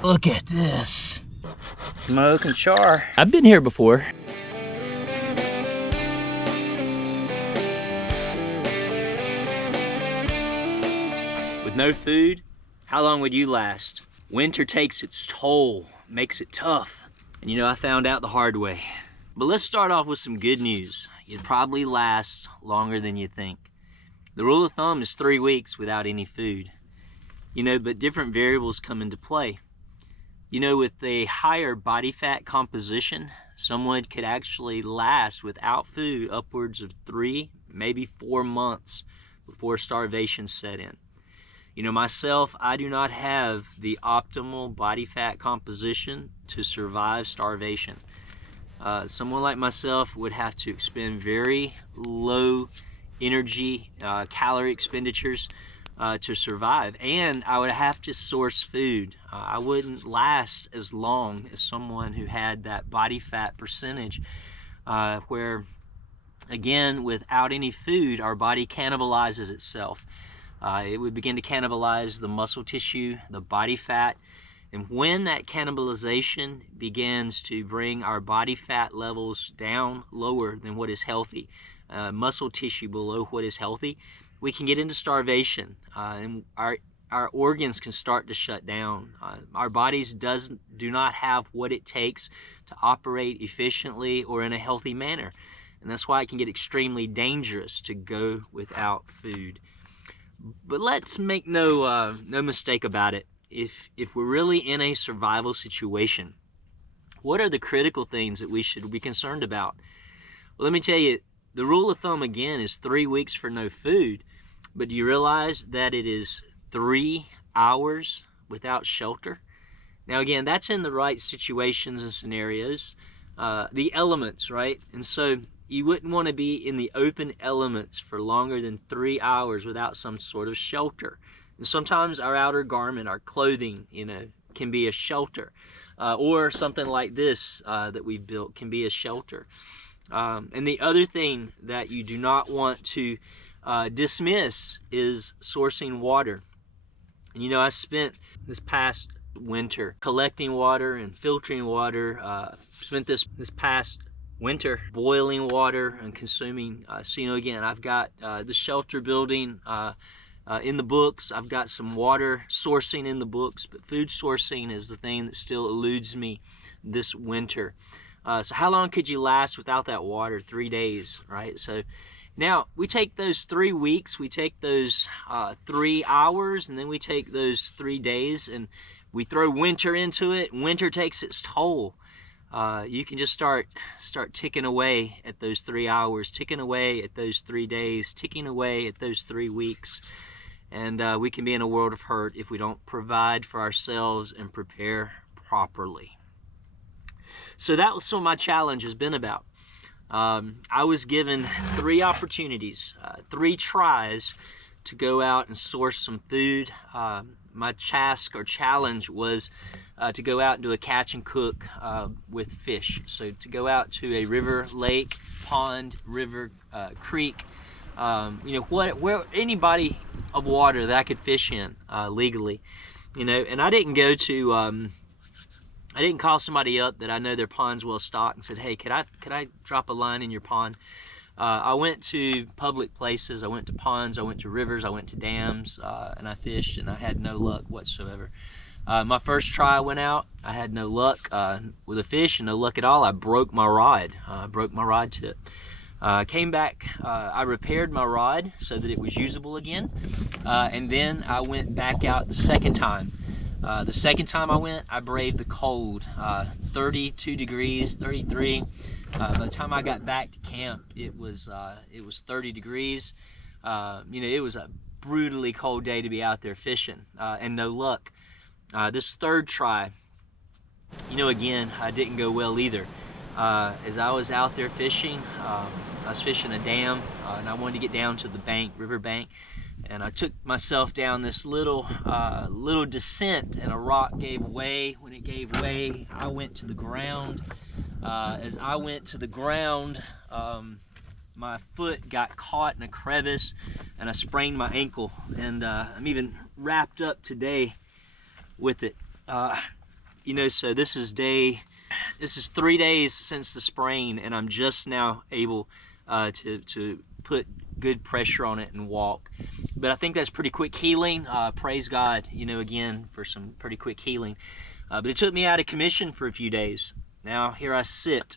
Look at this. Smoke and char. I've been here before. With no food, how long would you last? Winter takes its toll, makes it tough. And you know, I found out the hard way. But let's start off with some good news. You'd probably last longer than you think. The rule of thumb is 3 weeks without any food. You know, but different variables come into play. You know, with a higher body fat composition, someone could actually last without food upwards of 3, maybe 4 months before starvation set in. You know, myself, I do not have the optimal body fat composition to survive starvation. Someone like myself would have to expend very low energy, calorie expenditures to survive, and I would have to source food. I wouldn't last as long as someone who had that body fat percentage, where, again, without any food, our body cannibalizes itself. It would begin to cannibalize the muscle tissue, the body fat, and when that cannibalization begins to bring our body fat levels down lower than what is healthy, muscle tissue below what is healthy, we can get into starvation, and our organs can start to shut down. Our bodies do not have what it takes to operate efficiently or in a healthy manner, and that's why it can get extremely dangerous to go without food. But let's make no mistake about it. If we're really in a survival situation, what are the critical things that we should be concerned about? Well, let me tell you, the rule of thumb again is 3 weeks for no food, but do you realize that it is 3 hours without shelter? Now again, that's in the right situations and scenarios, the elements, right? And so you wouldn't want to be in the open elements for longer than 3 hours without some sort of shelter. And sometimes our outer garment, our clothing, you know, can be a shelter, or something like this that we've built can be a shelter. And the other thing that you do not want to dismiss is sourcing water. And you know, I spent this past winter collecting water and filtering water, spent this past winter boiling water and consuming. So, you know, again, I've got the shelter building in the books. I've got some water sourcing in the books, but food sourcing is the thing that still eludes me this winter. So how long could you last without that water? 3 days, right? So now we take those 3 weeks, we take those 3 hours, and then we take those 3 days, and we throw winter into it. Winter takes its toll. You can just start ticking away at those 3 hours, ticking away at those 3 days, ticking away at those 3 weeks. And we can be in a world of hurt if we don't provide for ourselves and prepare properly. So that was what my challenge has been about. I was given 3 opportunities, 3 tries to go out and source some food. My task or challenge was to go out and do a catch and cook with fish. So to go out to a river, lake, pond, river, creek, you know, where any body of water that I could fish in legally, you know. And I didn't go to I didn't call somebody up that I know their pond's well stocked and said, hey, could I drop a line in your pond? I went to public places. I went to ponds, I went to rivers, I went to dams, and I fished, and I had no luck whatsoever. My first try I went out, I had no luck with a fish and no luck at all. I broke my rod, broke my rod tip. Came back, I repaired my rod so that it was usable again, and then I went back out the second time. The second time I went, I braved the cold, 32 degrees, 33. By the time I got back to camp, it was 30 degrees. You know, it was a brutally cold day to be out there fishing, and no luck. This third try, you know, again, I didn't go well either. As I was out there fishing, I was fishing a dam, and I wanted to get down to the bank, river bank, and I took myself down this little descent, and a rock gave way. When it gave way, I went to the ground. As I went to the ground, my foot got caught in a crevice, and I sprained my ankle, and I'm even wrapped up today with it. You know, so this is 3 days since the sprain, and I'm just now able to put good pressure on it and walk. But I think that's pretty quick healing. Praise God, you know, again, for some pretty quick healing. But it took me out of commission for a few days. Now here I sit.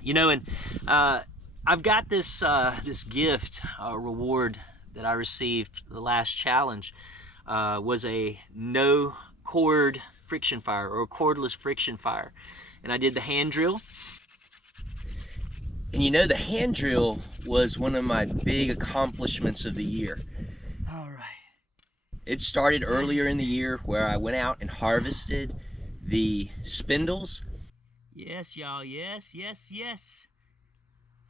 You know, and I've got this this gift, reward that I received. The last challenge was a no cord friction fire, or a cordless friction fire. And I did the hand drill. And you know, the hand drill was one of my big accomplishments of the year. All right. It started earlier in the year where I went out and harvested the spindles. Yes, y'all, yes, yes, yes.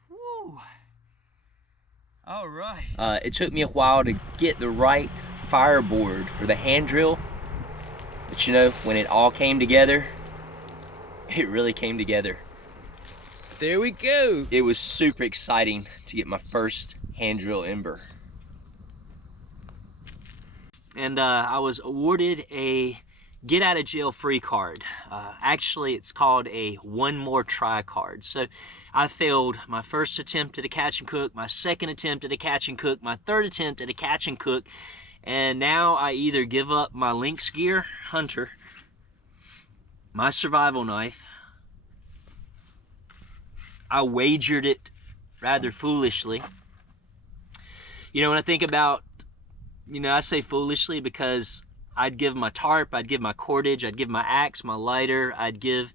Woo. All right. It took me a while to get the right fireboard for the hand drill. But you know, when it all came together, it really came together. There we go. It was super exciting to get my first hand drill ember. And I was awarded a get out of jail free card. Actually, it's called a one more try card. So I failed my first attempt at a catch and cook, my second attempt at a catch and cook, my third attempt at a catch and cook, and now I either give up my lynx gear hunter, my survival knife. I wagered it rather foolishly. You know, when I think about, you know, I say foolishly because I'd give my tarp, I'd give my cordage, I'd give my axe, my lighter, I'd give,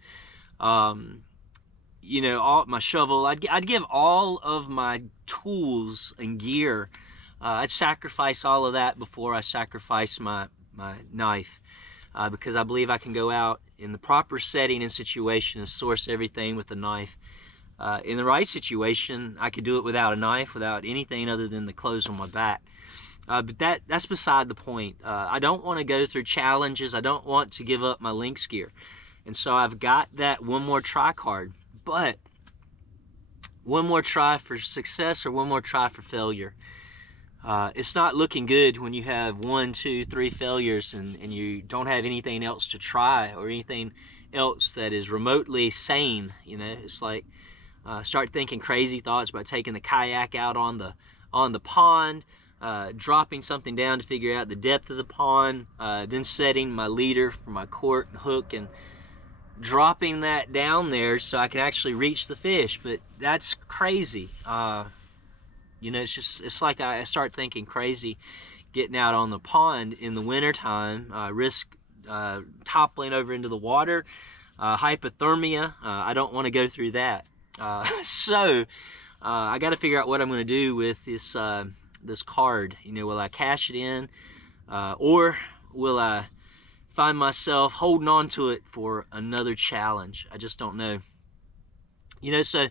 you know, all my shovel. I'd give all of my tools and gear. I'd sacrifice all of that before I sacrifice my knife, because I believe I can go out in the proper setting and situation and source everything with a knife. In the right situation, I could do it without a knife, without anything other than the clothes on my back. But that's beside the point. I don't want to go through challenges. I don't want to give up my lynx gear. And so I've got that one more try card. But one more try for success or one more try for failure. It's not looking good when you have 1, 2, 3 failures and you don't have anything else to try or anything else that is remotely sane. You know, it's like start thinking crazy thoughts about taking the kayak out on the pond, dropping something down to figure out the depth of the pond, then setting my leader for my cork and hook and dropping that down there so I can actually reach the fish. But that's crazy. You know, it's like I start thinking crazy getting out on the pond in the wintertime, risk toppling over into the water, hypothermia. I don't want to go through that. So I got to figure out what I'm going to do with this this card. You know, will I cash it in, or will I find myself holding on to it for another challenge? I just don't know. You know, so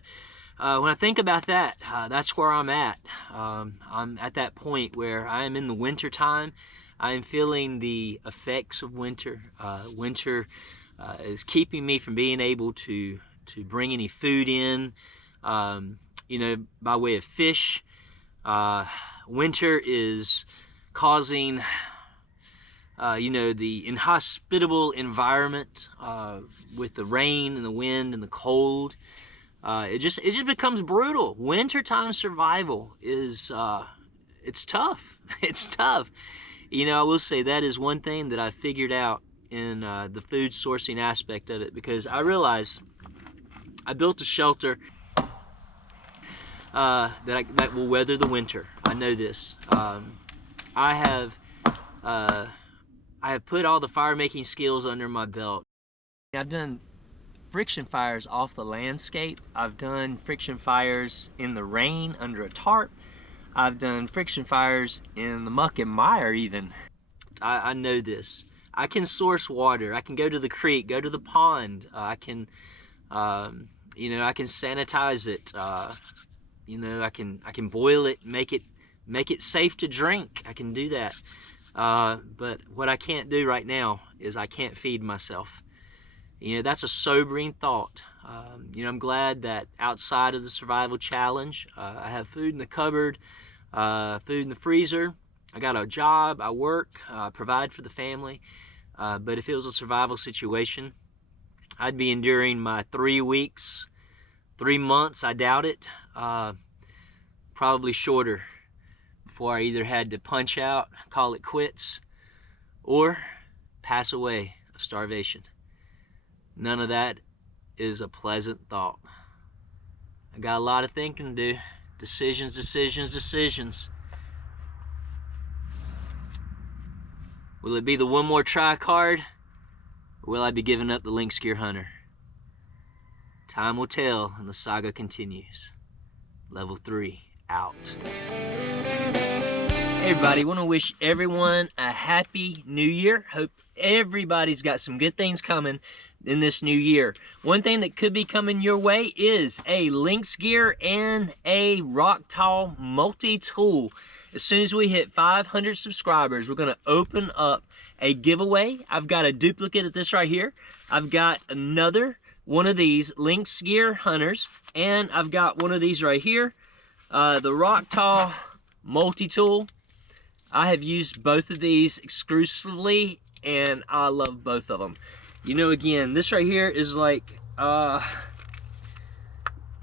when I think about that, that's where I'm at. I'm at that point where I am in the winter time. I am feeling the effects of winter. Winter is keeping me from being able to bring any food in, you know, by way of fish. Winter is causing, you know, the inhospitable environment with the rain and the wind and the cold. It just becomes brutal. Wintertime survival is it's tough. It's tough. You know, I will say that is one thing that I figured out in the food sourcing aspect of it, because I realized I built a shelter that will weather the winter. I know this. I have put all the fire making skills under my belt. I've done friction fires off the landscape. I've done friction fires in the rain under a tarp. I've done friction fires in the muck and mire even. I know this. I can source water. I can go to the creek, go to the pond. I can, you know, I can sanitize it. You know, I can boil it, make it safe to drink. I can do that. But what I can't do right now is I can't feed myself. You know, that's a sobering thought. You know, I'm glad that outside of the survival challenge, I have food in the cupboard, food in the freezer. I got a job, I work, provide for the family. But if it was a survival situation, I'd be enduring my 3 weeks, 3 months, I doubt it, probably shorter, before I either had to punch out, call it quits, or pass away of starvation. None of that is a pleasant thought. I got a lot of thinking to do. Decisions, decisions, decisions. Will it be the one more try card, or will I be giving up the lynx gear hunter? Time will tell, and the saga continues. Level 3, out. Hey everybody, want to wish everyone a happy new year. Hope everybody's got some good things coming in this new year. One thing that could be coming your way is a lynx gear and a rock thaw multi-tool. As soon as we hit 500 subscribers, we're going to open up a giveaway. I've got a duplicate of this right here. I've got another one of these lynx gear hunters, and I've got one of these right here, the rock thaw multi-tool. I have used both of these exclusively, and I love both of them. You know, again, this right here is like,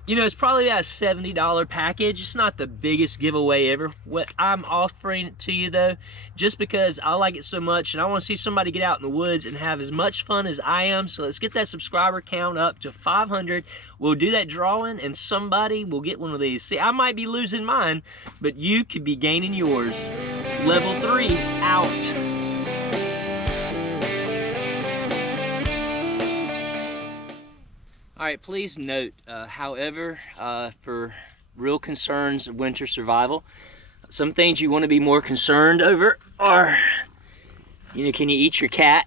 you know, it's probably about a $70 package. It's not the biggest giveaway ever. What I'm offering it to you, though, just because I like it so much, and I want to see somebody get out in the woods and have as much fun as I am. So let's get that subscriber count up to 500. We'll do that drawing, and somebody will get one of these. See, I might be losing mine, but you could be gaining yours. Level 3, out. All right, please note, however, for real concerns of winter survival, some things you want to be more concerned over are, you know, can you eat your cat?